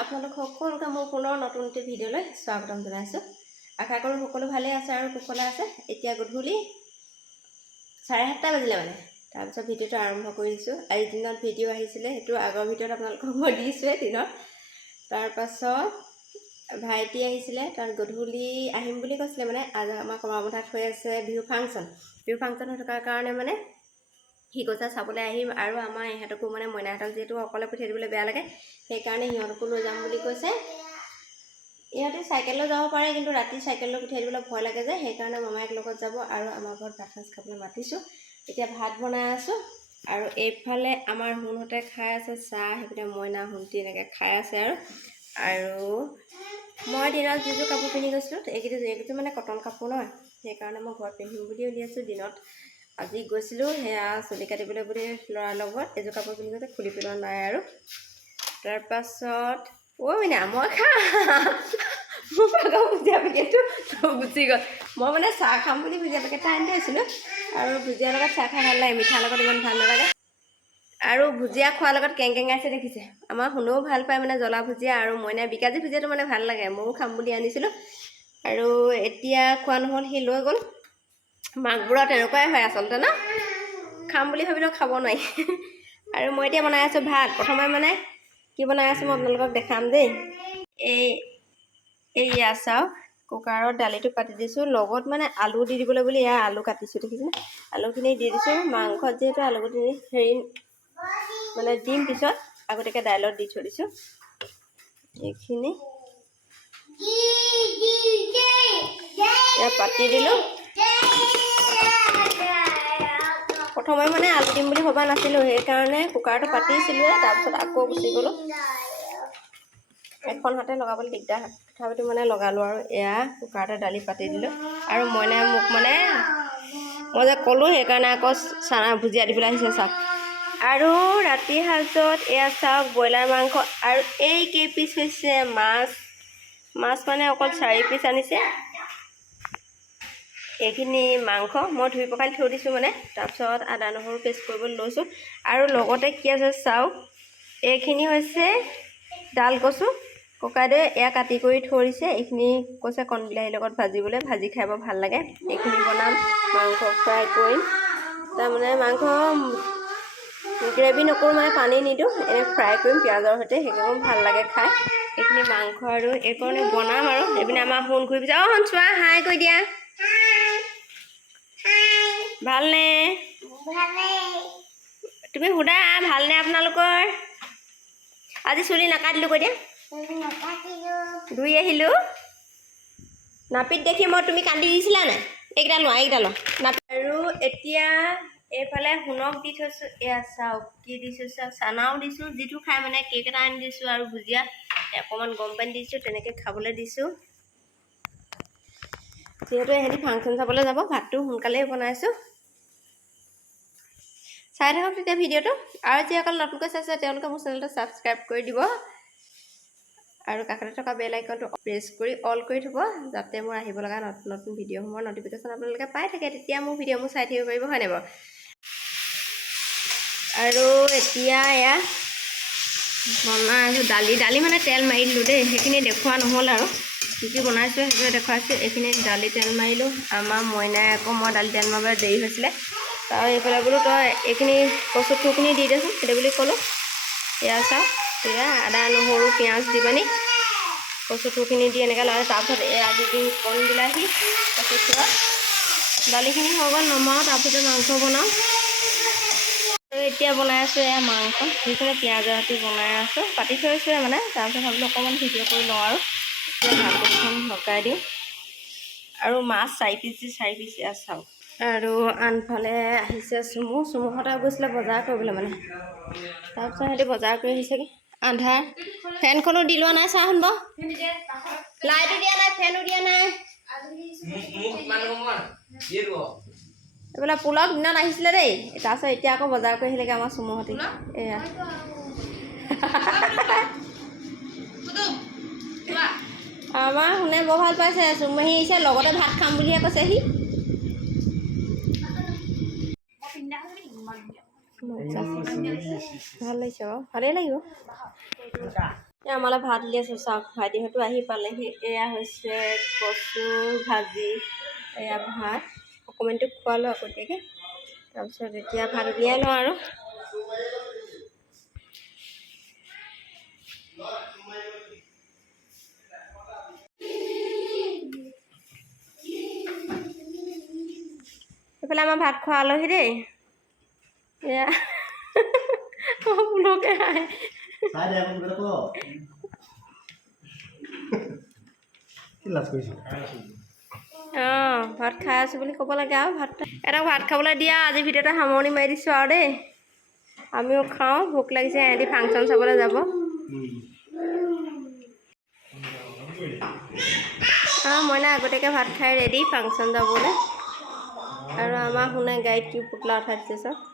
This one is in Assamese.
আপোনালোক সকলোকে মোৰ পুনৰ নতুন এটি ভিডিঅ'লৈ স্বাগতম জনাইছোঁ। আশা কৰোঁ সকলো ভালে আছে আৰু কুশলে আছে। এতিয়া গধূলি 7:30 বাজিলে মানে তাৰপিছত ভিডিঅ'টো আৰম্ভ কৰিছোঁ। আজিৰ দিনত ভিডিঅ' আহিছিলে, সেইটো আগৰ ভিডিঅ'ত আপোনালোকক মই দিছোঁৱে দিনত। তাৰপাছত ভাইটি আহিছিলে, তাৰ গধূলি আহিম বুলি কৈছিলে মানে। আজি আমাৰ কমাৰবন্ধাত হৈ আছে বিহু ফাংচন হৈ থকাৰ কাৰণে মানে সি কৈছে চাবলৈ আহিম, আৰু আমাৰ ইহঁতকো মানে মইনাহঁতক যিহেতু অকলে পঠিয়াই দিবলৈ বেয়া লাগে, সেইকাৰণে সিহঁতকো লৈ যাম বুলি কৈছে। ইহঁতে চাইকেল লৈ যাব পাৰে, কিন্তু ৰাতি চাইকেল লৈ পঠিয়াই দিবলৈ ভয় লাগে যে, সেইকাৰণে মামায়েক লগত যাব। আৰু আমাৰ ঘৰত ভাত সাজ খাবলৈ মাতিছোঁ। এতিয়া ভাত বনাই আছোঁ, আৰু এইফালে আমাৰ হুনহঁতে খাই আছে চাহ, সেইপিনে মইনা হুন্তি এনেকৈ খাই আছে। আৰু মই দিনত যিযোৰ কাপোৰ পিন্ধি গৈছিলোঁ, এইকেইযোৰ মানে কটন কাপোৰ নহয়, সেইকাৰণে মই ঘৰত পিন্ধিম বুলি উলিয়াইছোঁ। দিনত আজি গৈছিলোঁ সেয়া চুলি কাটিবলৈ বুলি ল'ৰাৰ লগত, এযোৰ কাপোৰ পিন্ধি গৈছে, খুলি পেলোৱা নাই। আৰু তাৰপাছত মিনা মই মোৰ ভাগৰ ভুজিয়া পেকেটটো গুচি গ'ল। মই মানে চাহ খাম বুলি ভুজিয়া পেকেট এটা আনি থৈছিলোঁ, আৰু ভুজিয়াৰ লগত চাহ খাই ভাল লাগে, মিঠাৰ লগত ইমান ভাল নালাগে। আৰু ভুজিয়া খোৱাৰ লগত কেংকেঙাইছে দেখিছে। আমাৰ শুনেও ভাল পায় মানে জ্বলা ভুজিয়া, আৰু মইনা বিকাজী ভুজিয়াটো মানে ভাল লাগে, ময়ো খাম বুলি আনিছিলোঁ। আৰু এতিয়া খোৱা নহ'ল, সি লৈ গ'ল। মাকবোৰৰ তেনেকুৱাই হয় আচলতে ন, খাম বুলি ভাবিলেও খাব নোৱাৰি। আৰু মই এতিয়া বনাই আছোঁ ভাত। প্ৰথমে মানে কি বনাই আছোঁ মই আপোনালোকক দেখাম দেই। এয়া চাওক, কুকাৰত দালিটো পাতি দিছোঁ, লগত মানে আলু দি দিবলৈ বুলি এয়া আলু কাটিছোঁ, দেখিছেনে? আলুখিনি দি দিছোঁ। মাংসত যিহেতু আলুগুটি মানে দিম পিছত, আগতীয়াকৈ দাইলত দি থৈ দিছোঁ। এইখিনি পাতি দিলোঁ। প্ৰথমে মানে আলু দিম বুলি ভবা নাছিলোঁ, সেইকাৰণে কুকাৰটো পাতিছিলোঁ, তাৰপিছত আকৌ গুচি গ'লোঁ। এখন হাতে লগাবলৈ দিগদাৰ হয়, তথাপিতো মানে লগালোঁ। আৰু এয়া কুকাৰতে দালি পাতি দিলোঁ। আৰু মইনাই মোক মানে মই যে ক'লোঁ, সেইকাৰণে আকৌ চানা ভুজিয়া দিবলৈ আহিছে চাওক। আৰু ৰাতিৰ সাজত এয়া চাওক ব্ৰইলাৰ মাংস, আৰু এই কেইপিচ হৈছে মাছ মানে অকল 4 পিচ আনিছে। এইখিনি মাংস মই ধুই পখালি থৈ দিছোঁ মানে, তাৰপিছত আদা নহৰু পেষ্ট কৰিবলৈ লৈছোঁ। আৰু লগতে কি আছে চাওক, এইখিনি হৈছে ডাল কচু, ককাইদেৱে এয়া কাটি কৰি থৈ দিছে। এইখিনি কৈছে কণ বিলাহীৰ লগত ভাজিবলৈ, ভাজি খাই বৰ ভাল লাগে। এইখিনি বনাম, মাংস ফ্ৰাই কৰিম। তাৰমানে মাংস গ্ৰেভি নকৰোঁ, মানে পানী নিদিওঁ, এনে ফ্ৰাই কৰিম পিঁয়াজৰ সৈতে, সেইকাৰণে ভাল লাগে খাই। এইখিনি মাংস আৰু এইকাৰণে বনাম। আৰু এইপিনে আমাৰ শুন ঘূৰি পিছে, শুন চোৱা হাই কৈ দিয়া। ভালনে? তুমি সোধা ভালনে আপোনালোকৰ? আজি চুলি নাকাটিলোঁ কৈ দিয়া। ধুই আহিলোঁ। নাপিত দেখি তুমি কান্দি দিছিলা নাই? এইকেইটা লোৱা, নাপিত। আৰু এতিয়া এইফালে শুনক দি থৈছোঁ, এয়া চাওক কি দিছোঁ চাওক, চানাও দিছোঁ, যিটো খাই মানে কেক এটা আনি দিছোঁ, আৰু ভুজিয়া অকণমান গৰম পানী দিছোঁ, তেনেকৈ খাবলৈ দিছোঁ। যিহেতু সিহঁতি ফাংচন চাবলৈ যাব, ভাতটো সোনকালেই বনাইছোঁ। চাই থাকক তেতিয়া ভিডিঅ'টো। আৰু যিসকল নতুনকৈ চাইছে তেওঁলোকে মোৰ চেনেলটো ছাবস্ক্ৰাইব কৰি দিব, আৰু কাষতে থকা বেল আইকনটো প্ৰেছ কৰি অল কৰি থ'ব, যাতে মোৰ আহিব লগা নতুন নতুন ভিডিঅ'সমূহৰ নটিফিকেশ্যন আপোনালোকে পাই থাকে। তেতিয়া মোৰ ভিডিঅ'বোৰ চাই থাকিব পাৰিব, হয় নাই বাৰু? আৰু এতিয়া এয়া বনাই আছোঁ দালি মানে তেল মাৰি দিলোঁ দেই, সেইখিনি দেখুওৱা নহ'ল। আৰু কি কি বনাইছোঁ সেইটোৱে দেখুৱাইছোঁ। এইখিনি দালি তেল মাৰিলোঁ। আমাৰ মইনাই আকৌ মই দালি তেল মাৰিবলৈ দেৰি হৈছিলে, আৰু এইফালে বোলো তই এইখিনি কচু থুৰখিনি দি দেচোন, সেইটো বুলি ক'লোঁ। এয়া চাওক, এয়া আদা নহৰু পিঁয়াজ দি পানি কচু থুৰখিনি দি এনেকৈ লগাই, তাৰপিছত এয়া দি দিম কণ বিলাহী, কচু থুৰ। দালিখিনি হৈ গ'ল, নমাওঁ, তাৰপিছতে মাংস বনাওঁ। আৰু এতিয়া বনাই আছোঁ এয়া মাংস, যিখিনি পিঁয়াজৰ সৈতে বনাই আছোঁ, পাতি থৈছোঁৱে মানে। তাৰপিছত ভাবিলোঁ অকণমান ভিডিঅ' কৰি লওঁ, আৰু এতিয়া ঢাকোনখন লগাই দিওঁ। আৰু মাছ 4 পিচ এয়া চাওক। আৰু আনফালে আহিছে চুমুহঁতে গৈছিলে বজাৰ কৰিবলৈ মানে, তাৰপিছত সিহঁতি বজাৰ কৰি আহিছেগৈ। আন্ধাৰ, ফেনখনো দি লোৱা নাই, চাহ শুনব, লাইটো দিয়া নাই, ফেনো দিয়া নাই। এইবিলাক পোলাও দিনত আহিছিলে দেই, তাৰপিছত এতিয়া আকৌ বজাৰ কৰি আহিলেগৈ আমাৰ চুমুহঁতি। এয়া আমাৰ শুনে বৰ ভাল পাইছে, চুমুহি আহিছে, লগতে ভাত খাম বুলিহে কৈছে সি। ভাল লাগিছে বাৰু, ভালেই লাগিব। আমালৈ ভাত দি আছোঁ চাওক ভাইটিহঁতো আহি পালেহি এয়া হৈছে কচুৰ ভাজি এয়া ভাত অকণমানটো খোৱালোঁ আগতীয়াকৈ তাৰপিছত এতিয়া ভাত উলিয়াই লওঁ আৰু এইফালে আমাৰ ভাত খোৱা আলহী দেই এয়া বোলোকে আহে অঁ ভাত খাই আছোঁ বুলি ক'ব লাগে আৰু এটা ভাত খাবলৈ দিয়া আজি ভিডিঅ'টা সামৰণি মাৰি দিছোঁ আৰু দেই আমিও খাওঁ ভোক লাগিছে সিহঁতি ফাংচন চাবলৈ যাব মইনা আগতীয়াকৈ ভাত খাই ৰেডি ফাংচন যাবলৈ আৰু আমাৰ শুনা গাড়ীত কি পুতলা উঠাই দিছে চব